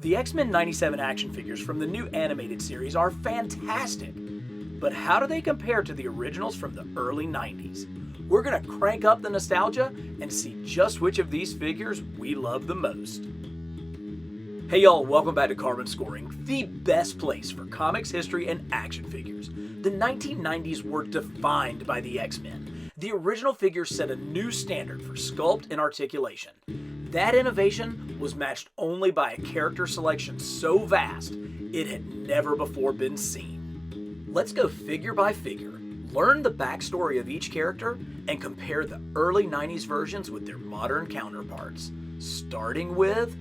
The X-Men 97 action figures from the new animated series are fantastic, but how do they compare to the originals from the early 90s? We're gonna crank up the nostalgia and see just which of these figures we love the most. Hey y'all, welcome back to Carbon Scoring, the best place for comics, history, and action figures. The 1990s were defined by the X-Men. The original figures set a new standard for sculpt and articulation. That innovation was matched only by a character selection so vast, it had never before been seen. Let's go figure by figure, learn the backstory of each character, and compare the early 90s versions with their modern counterparts, starting with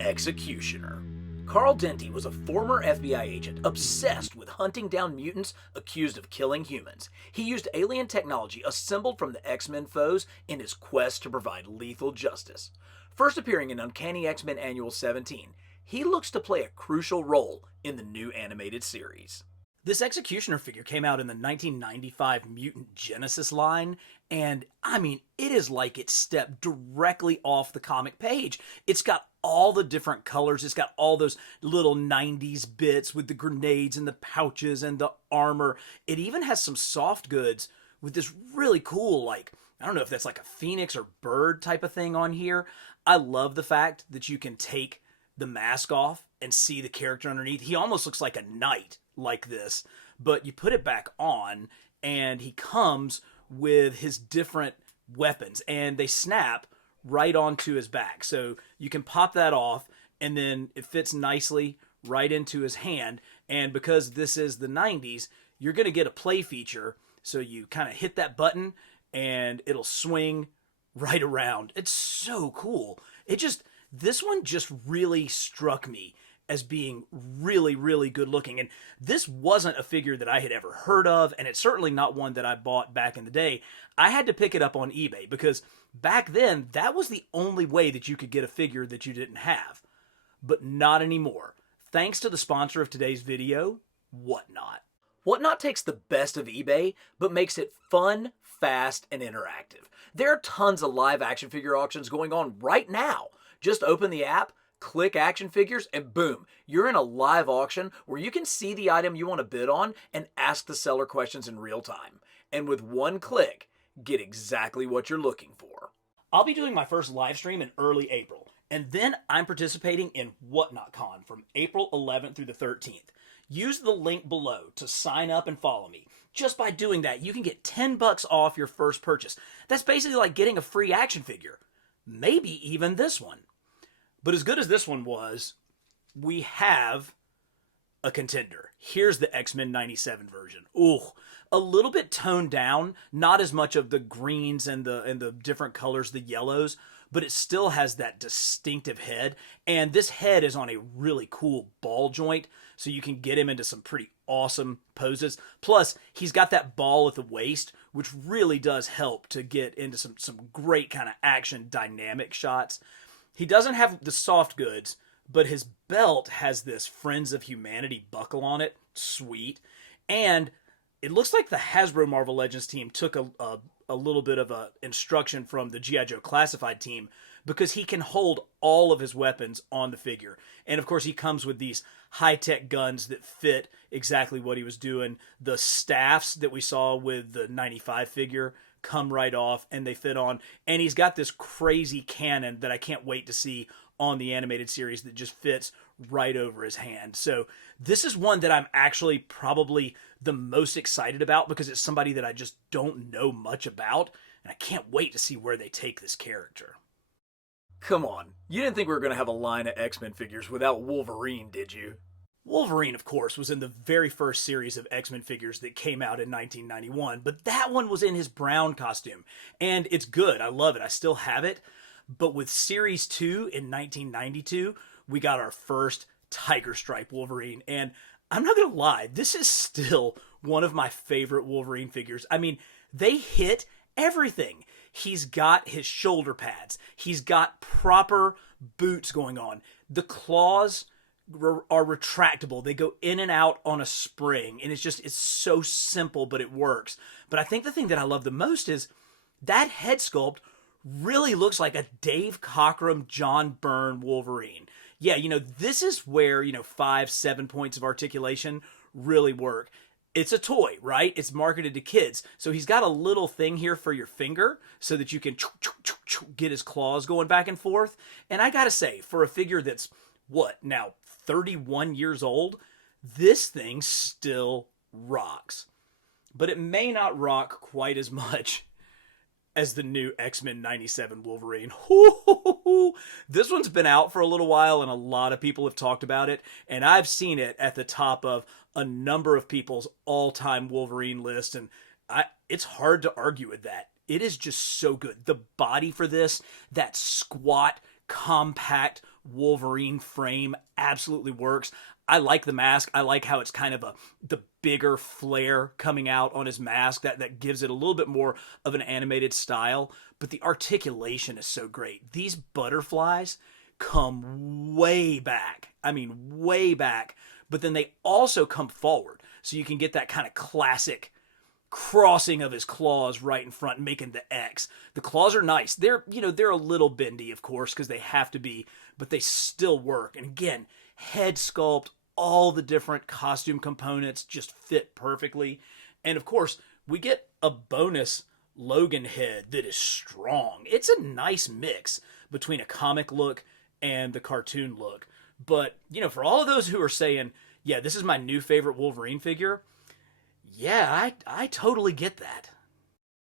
Executioner. Carl Denty was a former FBI agent obsessed with hunting down mutants accused of killing humans. He used alien technology assembled from the X-Men foes in his quest to provide lethal justice. First appearing in Uncanny X-Men Annual 17, he looks to play a crucial role in the new animated series. This Executioner figure came out in the 1995 Mutant Genesis line, and it is like it stepped directly off the comic page. It's got all the different colors, it's got all those little 90s bits with the grenades and the pouches and the armor. It even has some soft goods with this really cool, I don't know if that's like a phoenix or bird type of thing on here. I love the fact that you can take the mask off and see the character underneath. He almost looks like a knight like this, but you put it back on and he comes with his different weapons and they snap right onto his back. So you can pop that off and then it fits nicely right into his hand. And because this is the 90s, you're going to get a play feature. So you kind of hit that button and it'll swing right around. It's so cool. This one just really struck me as being really, really good looking. And this wasn't a figure that I had ever heard of, and it's certainly not one that I bought back in the day. I had to pick it up on eBay because back then, that was the only way that you could get a figure that you didn't have. But not anymore. Thanks to the sponsor of today's video, Whatnot. Whatnot takes the best of eBay, but makes it fun, fast, and interactive. There are tons of live action figure auctions going on right now. Just open the app, click action figures, and boom, you're in a live auction where you can see the item you want to bid on and ask the seller questions in real time. And with one click, get exactly what you're looking for. I'll be doing my first live stream in early April, and then I'm participating in WhatNotCon from April 11th through the 13th. Use the link below to sign up and follow me. Just by doing that, you can get $10 off your first purchase. That's basically like getting a free action figure. Maybe even this one. But as good as this one was, we have a contender. Here's the X-Men 97 version. Ooh, a little bit toned down, not as much of the greens and the different colors, the yellows, but it still has that distinctive head. And this head is on a really cool ball joint, so you can get him into some pretty awesome poses. Plus, he's got that ball at the waist, which really does help to get into some great kind of action dynamic shots. He doesn't have the soft goods, but his belt has this Friends of Humanity buckle on it. Sweet. And it looks like the Hasbro Marvel Legends team took a little bit of a instruction from the G.I. Joe Classified team because he can hold all of his weapons on the figure. And of course, he comes with these high-tech guns that fit exactly what he was doing. The staffs that we saw with the 95 figure come right off and they fit on. And he's got this crazy cannon that I can't wait to see on the animated series that just fits right over his hand. So this is one that I'm actually probably the most excited about because it's somebody that I just don't know much about. And I can't wait to see where they take this character. Come on, you didn't think we were going to have a line of X-Men figures without Wolverine, did you? Wolverine, of course, was in the very first series of X-Men figures that came out in 1991, but that one was in his brown costume, and it's good. I love it. I still have it, but with Series 2 in 1992, we got our first Tiger Stripe Wolverine, and I'm not going to lie, this is still one of my favorite Wolverine figures. They hit everything. He's got his shoulder pads. He's got proper boots going on. The claws are retractable. They go in and out on a spring, and it's so simple, but it works. But I think the thing that I love the most is that head sculpt really looks like a Dave Cockrum, John Byrne Wolverine. yeah, this is where, 5, 7 points of articulation really work. It's a toy, right? It's marketed to kids. So he's got a little thing here for your finger so that you can get his claws going back and forth. And I gotta say, for a figure that's, what, now 31 years old, this thing still rocks. But it may not rock quite as much as the new X-Men 97 Wolverine. This one's been out for a little while, and a lot of people have talked about it, and I've seen it at the top of a number of people's all-time Wolverine list, and it's hard to argue with that. It is just so good. The body for this, that squat, compact Wolverine frame, absolutely works. I like the mask. I like how it's kind of the bigger flare coming out on his mask. That gives it a little bit more of an animated style. But the articulation is so great. These butterflies come way back. I mean, way back. But then they also come forward. So you can get that kind of classic crossing of his claws right in front, making the X. The claws are nice. They're a little bendy, of course, because they have to be, but they still work. And again, head sculpt, all the different costume components just fit perfectly. And of course, we get a bonus Logan head that is strong. It's a nice mix between a comic look and the cartoon look. But, for all of those who are saying, yeah, this is my new favorite Wolverine figure, yeah, I totally get that.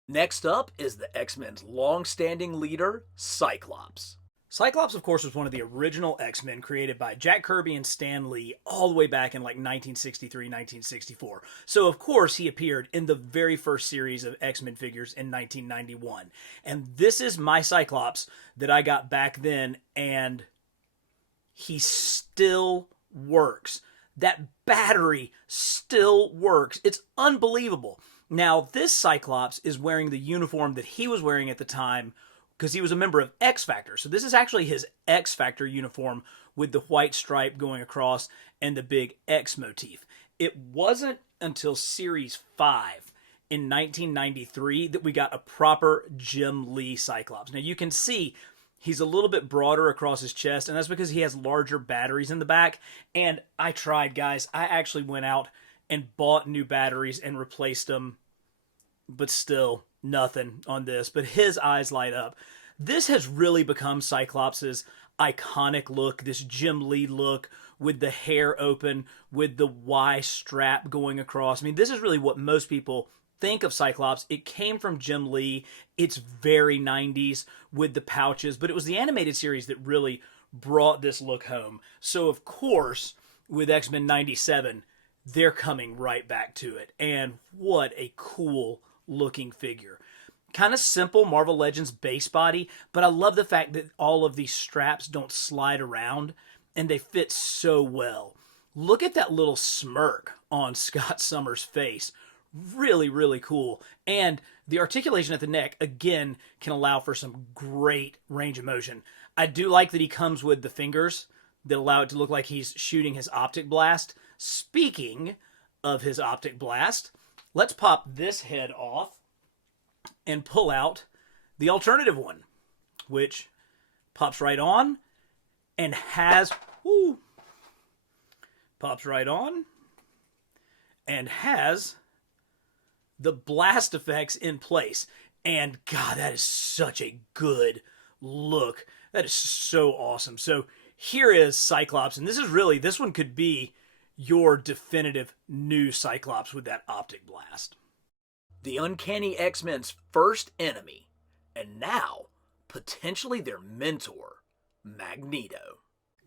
Next up is the X-Men's long-standing leader, Cyclops. Cyclops, of course, was one of the original X-Men created by Jack Kirby and Stan Lee all the way back in 1963, 1964. So, of course, he appeared in the very first series of X-Men figures in 1991. And this is my Cyclops that I got back then, and he still works. That battery still works. It's unbelievable. Now, this Cyclops is wearing the uniform that he was wearing at the time because he was a member of X Factor. So this is actually his X Factor uniform with the white stripe going across and the big X motif. It wasn't until Series 5 in 1993 that we got a proper Jim Lee Cyclops. Now you can see he's a little bit broader across his chest, and that's because he has larger batteries in the back. And I tried, guys. I actually went out and bought new batteries and replaced them, but still nothing on this. But his eyes light up. This has really become Cyclops' iconic look, this Jim Lee look with the hair open, with the Y strap going across. I mean, this is really what most people think of Cyclops. It came from Jim Lee. It's very 90s with the pouches, but it was the animated series that really brought this look home. So, of course, with X-Men 97, they're coming right back to it. And what a cool looking figure. Kind of simple Marvel Legends base body, but I love the fact that all of these straps don't slide around and they fit so well. Look at that little smirk on Scott Summers' face. Really, really cool. And the articulation at the neck, again, can allow for some great range of motion. I do like that he comes with the fingers that allow it to look like he's shooting his optic blast. Speaking of his optic blast, let's pop this head off and pull out the alternative one, which pops right on and has, pops right on and has the blast effects in place. And God, that is such a good look. That is so awesome. So here is Cyclops, and this one could be your definitive new Cyclops with that optic blast. The Uncanny X-Men's first enemy, and now potentially their mentor, Magneto.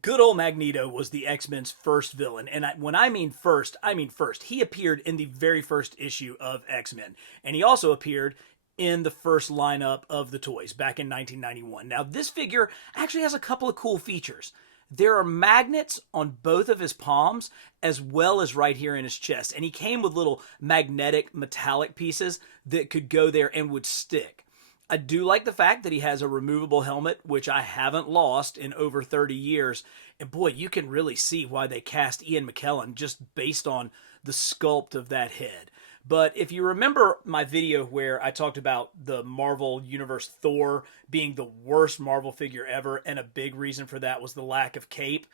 Good old Magneto was the X-Men's first villain, and when I mean first, I mean first. He appeared in the very first issue of X-Men, and he also appeared in the first lineup of the toys back in 1991. Now, this figure actually has a couple of cool features. There are magnets on both of his palms, as well as right here in his chest. And he came with little magnetic metallic pieces that could go there and would stick. I do like the fact that he has a removable helmet, which I haven't lost in over 30 years. And boy, you can really see why they cast Ian McKellen just based on the sculpt of that head. But if you remember my video where I talked about the Marvel Universe Thor being the worst Marvel figure ever, and a big reason for that was the lack of cape,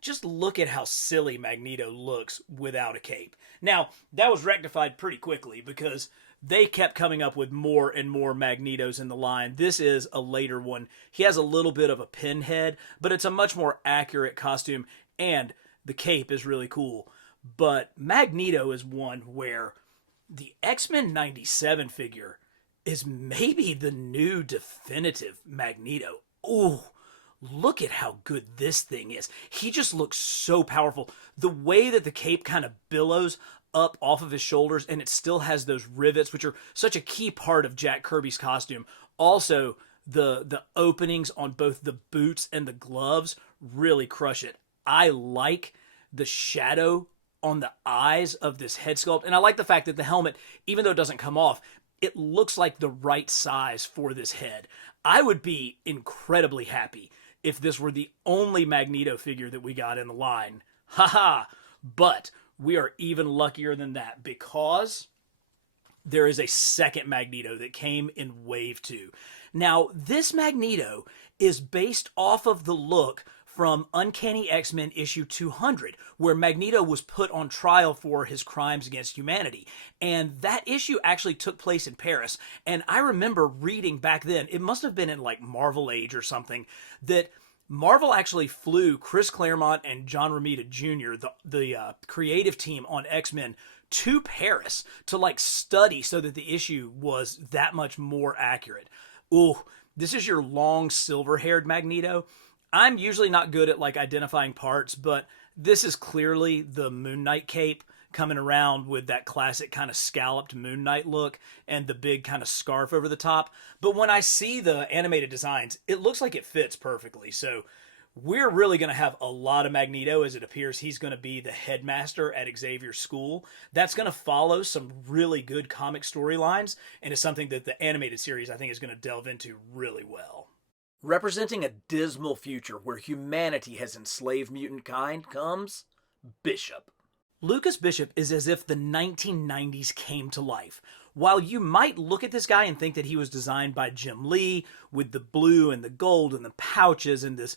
just look at how silly Magneto looks without a cape. Now, that was rectified pretty quickly because they kept coming up with more and more Magnetos in the line. This is a later one. He has a little bit of a pinhead, but it's a much more accurate costume, and the cape is really cool. But Magneto is one where the X-Men 97 figure is maybe the new definitive Magneto. Ooh, look at how good this thing is. He just looks so powerful. The way that the cape kind of billows up off of his shoulders, and it still has those rivets, which are such a key part of Jack Kirby's costume. Also, the openings on both the boots and the gloves really crush it. I like the shadow on the eyes of this head sculpt, and I like the fact that the helmet, even though it doesn't come off, it looks like the right size for this head. I would be incredibly happy if this were the only Magneto figure that we got in the line. Haha! But we are even luckier than that because there is a second Magneto that came in Wave 2. Now, this Magneto is based off of the look from Uncanny X-Men issue 200, where Magneto was put on trial for his crimes against humanity. And that issue actually took place in Paris. And I remember reading back then, it must have been in like Marvel Age or something, that Marvel actually flew Chris Claremont and John Romita Jr., the creative team on X-Men, to Paris to like study so that the issue was that much more accurate. Ooh, this is your long silver-haired Magneto. I'm usually not good at like identifying parts, but this is clearly the Moon Knight cape coming around with that classic kind of scalloped Moon Knight look and the big kind of scarf over the top. But when I see the animated designs, it looks like it fits perfectly. So we're really going to have a lot of Magneto, as it appears he's going to be the headmaster at Xavier's school. That's going to follow some really good comic storylines, and it's something that the animated series I think is going to delve into really well. Representing a dismal future where humanity has enslaved mutant kind comes Bishop. Lucas Bishop is as if the 1990s came to life. While you might look at this guy and think that he was designed by Jim Lee with the blue and the gold and the pouches and this,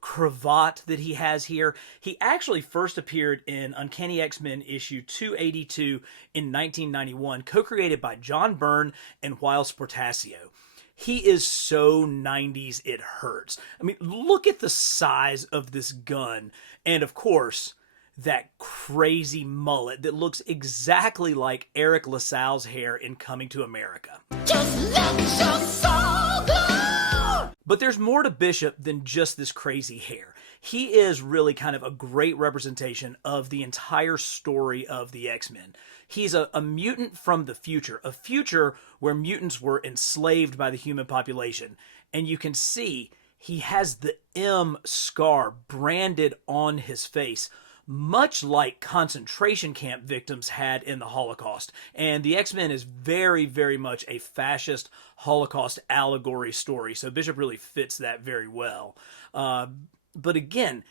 cravat that he has here, he actually first appeared in Uncanny X-Men issue 282 in 1991, co-created by John Byrne and Wiles Portacio. He is so 90s it hurts. I mean, look at the size of this gun. And of course, that crazy mullet that looks exactly like Eric LaSalle's hair in Coming to America. Just let your soul go! But there's more to Bishop than just this crazy hair. He is really kind of a great representation of the entire story of the X-Men. He's a mutant from the future, a future where mutants were enslaved by the human population. And you can see he has the M scar branded on his face, much like concentration camp victims had in the Holocaust. And the X-Men is very, very much a fascist Holocaust allegory story, so Bishop really fits that very well. But again,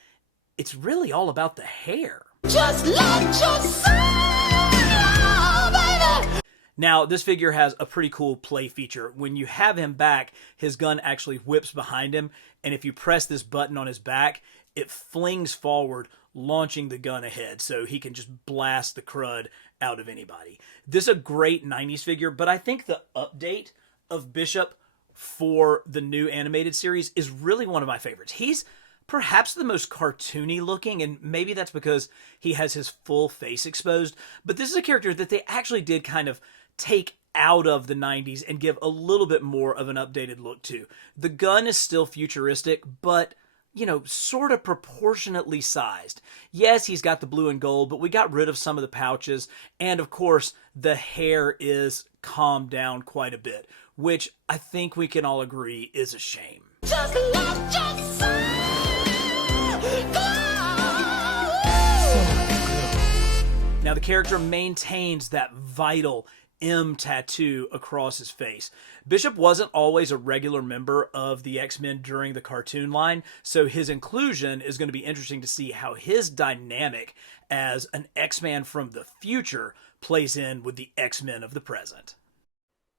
it's really all about the hair. Just let your soul go, baby! Now, this figure has a pretty cool play feature. When you have him back, his gun actually whips behind him, and if you press this button on his back, it flings forward, launching the gun ahead, so he can just blast the crud out of anybody. This is a great 90s figure, but I think the update of Bishop for the new animated series is really one of my favorites. He's perhaps the most cartoony looking, and maybe that's because he has his full face exposed, but this is a character that they actually did kind of take out of the 90s and give a little bit more of an updated look to. The gun is still futuristic, but sort of proportionately sized. Yes, he's got the blue and gold, but we got rid of some of the pouches, and of course, the hair is calmed down quite a bit, which I think we can all agree is a shame. Just let your soul go. Now, the character maintains that vital M tattoo across his face. Bishop wasn't always a regular member of the X-Men during the cartoon line, so his inclusion is going to be interesting to see how his dynamic as an X-Man from the future plays in with the X-Men of the present.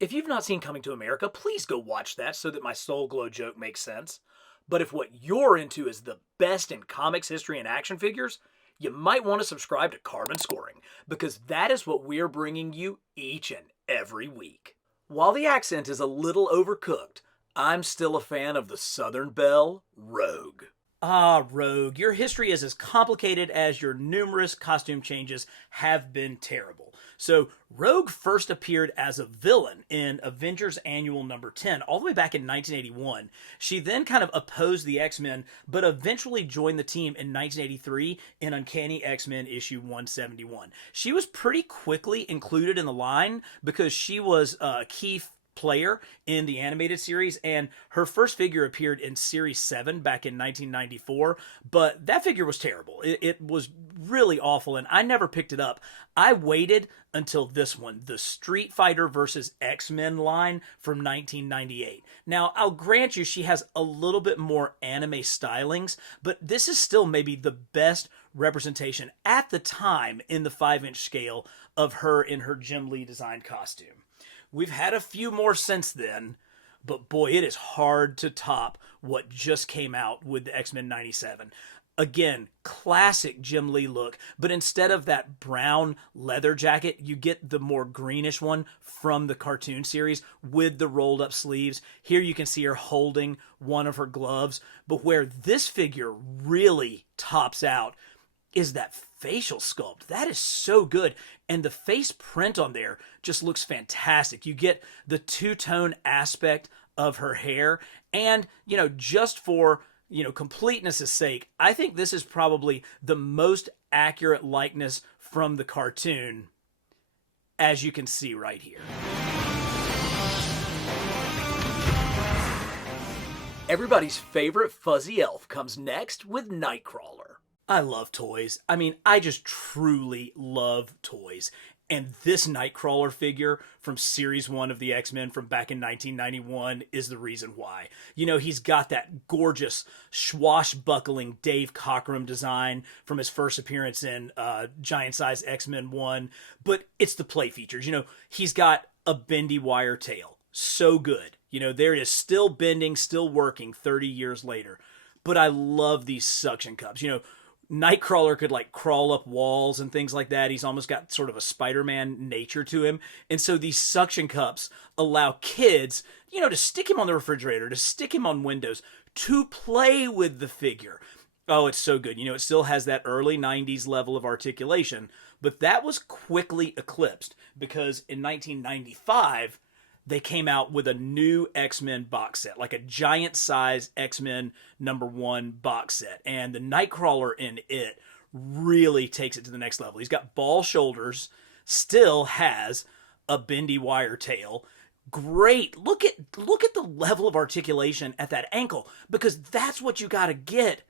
If you've not seen Coming to America, please go watch that so that my Soul Glow joke makes sense. But if what you're into is the best in comics history and action figures, you might want to subscribe to Carbon Scoring, because that is what we're bringing you each and every week. While the accent is a little overcooked, I'm still a fan of the Southern Belle, Rogue. Ah, Rogue, your history is as complicated as your numerous costume changes have been terrible. So, Rogue first appeared as a villain in Avengers Annual number 10, all the way back in 1981. She then kind of opposed the X-Men, but eventually joined the team in 1983 in Uncanny X-Men issue 171. She was pretty quickly included in the line because she was a key player in the animated series, and her first figure appeared in series 7 back in 1994, but that figure was terrible. It was really awful, and I never picked it up. I waited until this one, the Street Fighter versus X-Men line from 1998. Now, I'll grant you she has a little bit more anime stylings, but this is still maybe the best representation at the time in the 5-inch scale of her in her Jim Lee designed costume. We've had a few more since then, but boy, it is hard to top what just came out with the X-Men 97. Again, classic Jim Lee look, but instead of that brown leather jacket, you get the more greenish one from the cartoon series with the rolled up sleeves. Here you can see her holding one of her gloves, but where this figure really tops out is that facial sculpt. That is so good. And the face print on there just looks fantastic. You get the two-tone aspect of her hair. And, just for, completeness' sake, I think this is probably the most accurate likeness from the cartoon, as you can see right here. Everybody's favorite fuzzy elf comes next with Nightcrawler. I love toys. I just truly love toys. And this Nightcrawler figure from Series 1 of the X-Men from back in 1991 is the reason why. He's got that gorgeous swashbuckling Dave Cockrum design from his first appearance in Giant Size X-Men 1. But it's the play features. He's got a bendy wire tail. So good. There it is, still bending, still working 30 years later. But I love these suction cups. Nightcrawler could crawl up walls and things like that. He's almost got sort of a Spider-Man nature to him. And so these suction cups allow kids, to stick him on the refrigerator, to stick him on windows, to play with the figure. Oh, it's so good. It still has that early 90s level of articulation, but that was quickly eclipsed because in 1995, they came out with a new X-Men box set, like a giant size X-Men #1 box set. And the Nightcrawler in it really takes it to the next level. He's got ball shoulders, still has a bendy wire tail. Great. Look at the level of articulation at that ankle, because that's what you got to get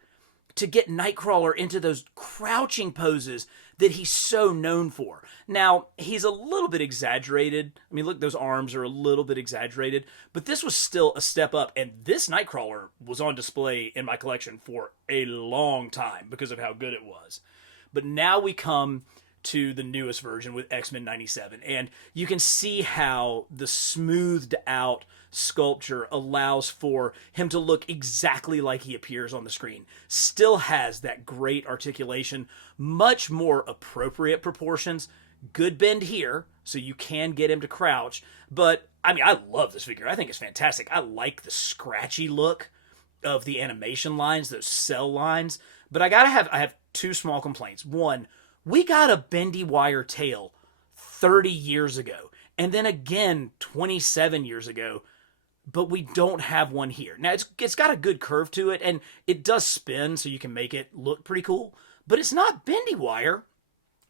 Nightcrawler into those crouching poses that he's so known for. Now, he's a little bit exaggerated. Look, those arms are a little bit exaggerated, but this was still a step up, and this Nightcrawler was on display in my collection for a long time because of how good it was. But now we come to the newest version with X-Men 97, and you can see how the smoothed out sculpture allows for him to look exactly like he appears on the screen. Still has that great articulation, much more appropriate proportions, good bend here, so you can get him to crouch. But, I love this figure. I think it's fantastic. I like the scratchy look of the animation lines, those cell lines. But I have two small complaints. One, we got a bendy wire tail 30 years ago, and then again 27 years ago, but we don't have one here. Now, it's got a good curve to it, and it does spin, so you can make it look pretty cool, but it's not bendy wire.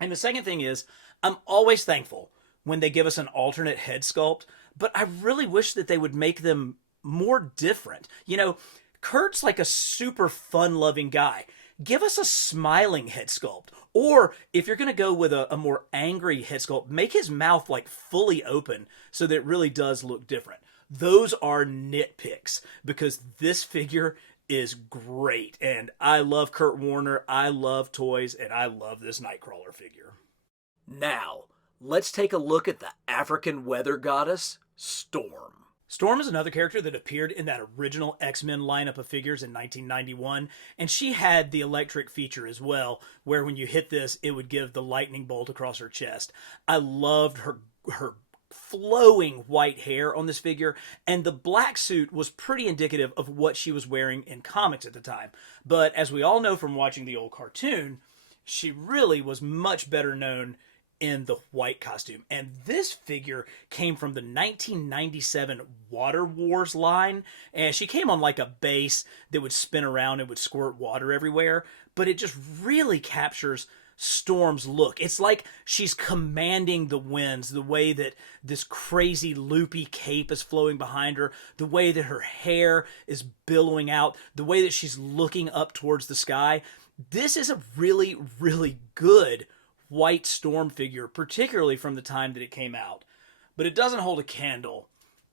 And the second thing is, I'm always thankful when they give us an alternate head sculpt, but I really wish that they would make them more different. Kurt's like a super fun-loving guy. give us a smiling head sculpt. Or if you're going to go with a more angry head sculpt, make his mouth like fully open so that it really does look different. Those are nitpicks because this figure is great. And I love Kurt Warner, I love toys, and I love this Nightcrawler figure. Now, let's take a look at the African weather goddess, Storm. Storm is another character that appeared in that original X-Men lineup of figures in 1991, and she had the electric feature as well, where when you hit this, it would give the lightning bolt across her chest. I loved her flowing white hair on this figure, and the black suit was pretty indicative of what she was wearing in comics at the time. But as we all know from watching the old cartoon, she really was much better known in the white costume. And this figure came from the 1997 Water Wars line, and she came on like a base that would spin around and would squirt water everywhere, but it just really captures Storm's look. It's like she's commanding the winds, the way that this crazy loopy cape is flowing behind her, the way that her hair is billowing out, the way that she's looking up towards the sky. This is a really, really good white Storm figure, particularly from the time that it came out. But it doesn't hold a candle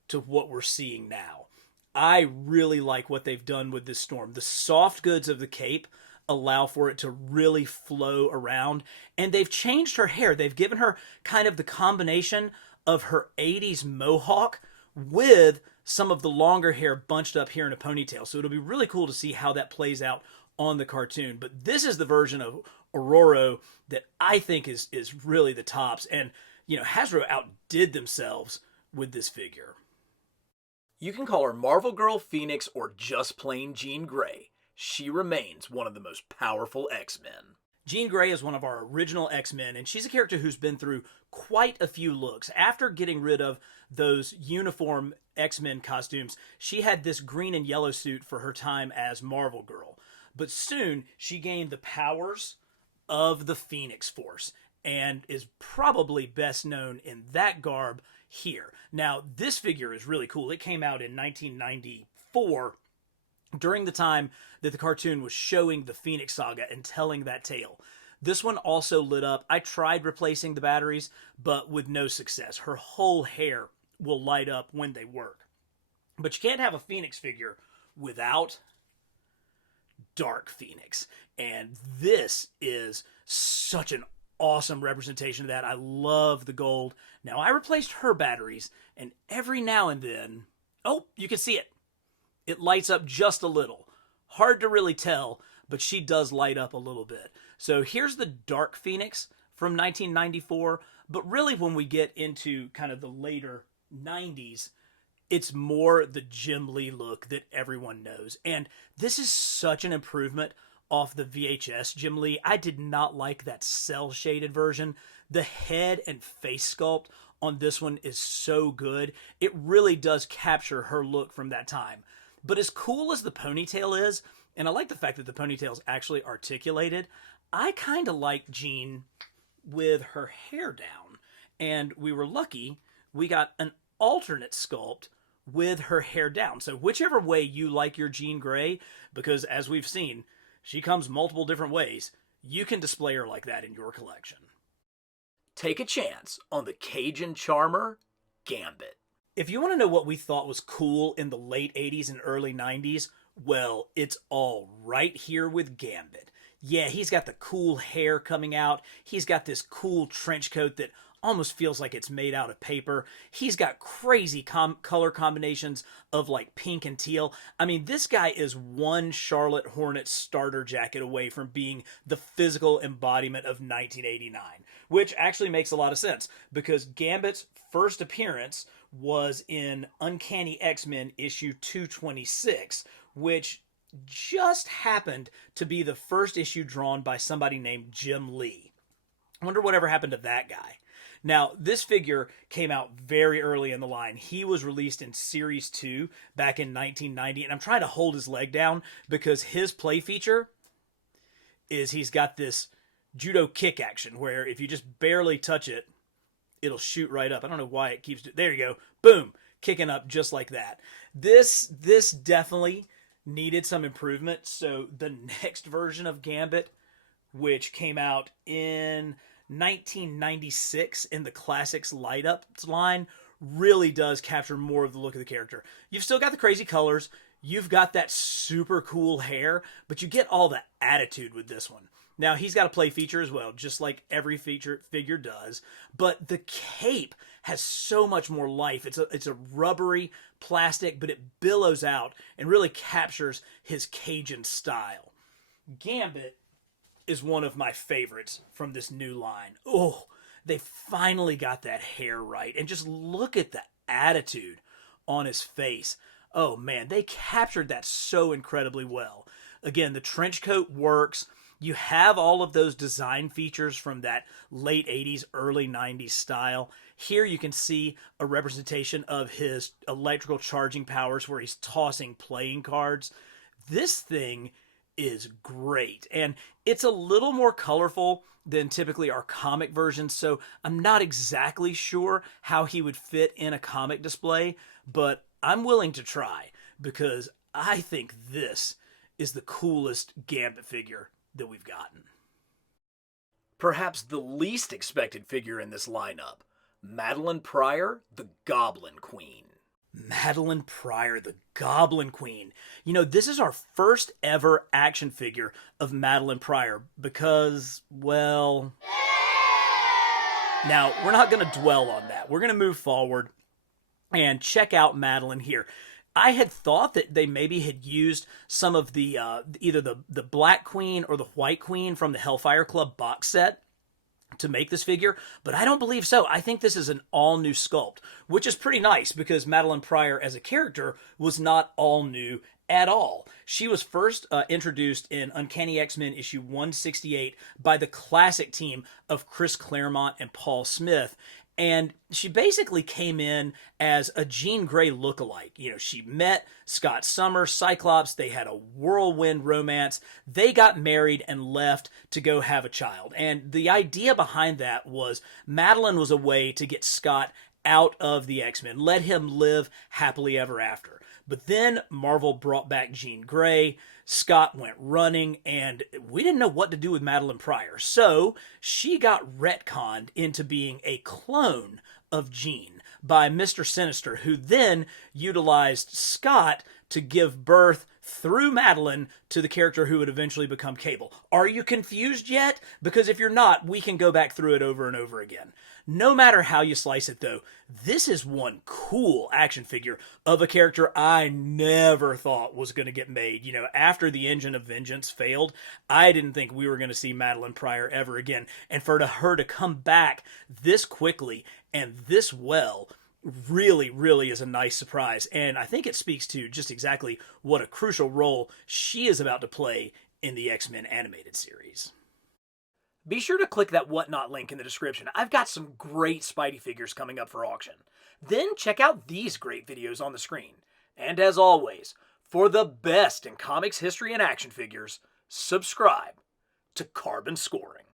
to what we're seeing now. I really like what they've done with this Storm. The soft goods of the cape allow for it to really flow around, and they've changed her hair. They've given her kind of the combination of her 80s mohawk with some of the longer hair bunched up here in a ponytail. So it'll be really cool to see how that plays out on the cartoon. But this is the version of Aurora that I think is really the tops. And, you know, Hasbro outdid themselves with this figure. You can call her Marvel Girl, Phoenix, or just plain Jean Grey. She remains one of the most powerful X-Men. Jean Grey is one of our original X-Men, and she's a character who's been through quite a few looks. After getting rid of those uniform X-Men costumes, she had this green and yellow suit for her time as Marvel Girl. But soon, she gained the powers of the Phoenix Force, and is probably best known in that garb here. Now, this figure is really cool. It came out in 1994, during the time that the cartoon was showing the Phoenix Saga and telling that tale. This one also lit up. I tried replacing the batteries, but with no success. Her whole hair will light up when they work. But you can't have a Phoenix figure without Dark Phoenix. And this is such an awesome representation of that. I love the gold. Now, I replaced her batteries, and every now and then, oh, you can see it. It lights up just a little. Hard to really tell, but she does light up a little bit. So here's the Dark Phoenix from 1994. But really, when we get into kind of the later 90s, it's more the Jim Lee look that everyone knows. And this is such an improvement off the VHS Jim Lee. I did not like that cell-shaded version. The head and face sculpt on this one is so good. It really does capture her look from that time. But as cool as the ponytail is, and I like the fact that the ponytail is actually articulated, I kind of like Jean with her hair down. And we were lucky, we got an alternate sculpt with her hair down. So whichever way you like your Jean Grey, because as we've seen, she comes multiple different ways, you can display her like that in your collection. Take a chance on the Cajun Charmer, Gambit. If you want to know what we thought was cool in the late 80s and early 90s, well, it's all right here with Gambit. Yeah, he's got the cool hair coming out. He's got this cool trench coat that almost feels like it's made out of paper. He's got crazy color combinations of like pink and teal. I mean, this guy is one Charlotte Hornets starter jacket away from being the physical embodiment of 1989, which actually makes a lot of sense because Gambit's first appearance was in Uncanny X-Men issue 226, which just happened to be the first issue drawn by somebody named Jim Lee. I wonder whatever happened to that guy. Now, this figure came out very early in the line. He was released in Series 2 back in 1990, and I'm trying to hold his leg down because his play feature is he's got this judo kick action where if you just barely touch it, it'll shoot right up. I don't know why it keeps... There you go. Boom. Kicking up just like that. This definitely needed some improvement. So the next version of Gambit, which came out in 1996 in the Classics Light Ups line, really does capture more of the look of the character. You've still got the crazy colors, you've got that super cool hair, but you get all the attitude with this one. Now, he's got a play feature as well, just like every figure does, but the cape has so much more life. It's a rubbery plastic, but it billows out and really captures his Cajun style. Gambit is one of my favorites from this new line. Oh, they finally got that hair right. And just look at the attitude on his face. Oh man, they captured that so incredibly well. Again, the trench coat works. You have all of those design features from that late 80s, early 90s style. Here you can see a representation of his electrical charging powers where he's tossing playing cards. This thing is great, and it's a little more colorful than typically our comic versions, so I'm not exactly sure how he would fit in a comic display, but I'm willing to try because I think this is the coolest Gambit figure that we've gotten. Perhaps the least expected figure in this lineup, Madeline Pryor, the Goblin Queen. Madeline Pryor, the Goblin Queen. You know, this is our first ever action figure of Madeline Pryor because, well... Now, we're not going to dwell on that. We're going to move forward and check out Madeline here. I had thought that they maybe had used some of the either the Black Queen or the White Queen from the Hellfire Club box set to make this figure, but I don't believe so. I think this is an all-new sculpt, which is pretty nice because Madeline Pryor as a character was not all new at all. She was first introduced in Uncanny X-Men issue 168 by the classic team of Chris Claremont and Paul Smith, and she basically came in as a Jean Grey lookalike. You know, she met Scott Summers, Cyclops. They had a whirlwind romance. They got married and left to go have a child. And the idea behind that was Madeline was a way to get Scott out of the X-Men, let him live happily ever after. But then Marvel brought back Jean Grey, Scott went running, and we didn't know what to do with Madeline Pryor. So she got retconned into being a clone of Jean by Mr. Sinister, who then utilized Scott to give birth through Madeline to the character who would eventually become Cable. Are you confused yet? Because if you're not, we can go back through it over and over again. No matter how you slice it, though, this is one cool action figure of a character I never thought was going to get made. You know, after the Engine of Vengeance failed, I didn't think we were going to see Madeline Pryor ever again. And for her to come back this quickly and this well really, really is a nice surprise. And I think it speaks to just exactly what a crucial role she is about to play in the X-Men animated series. Be sure to click that Whatnot link in the description. I've got some great Spidey figures coming up for auction. Then check out these great videos on the screen. And as always, for the best in comics history and action figures, subscribe to Carbon Scoring.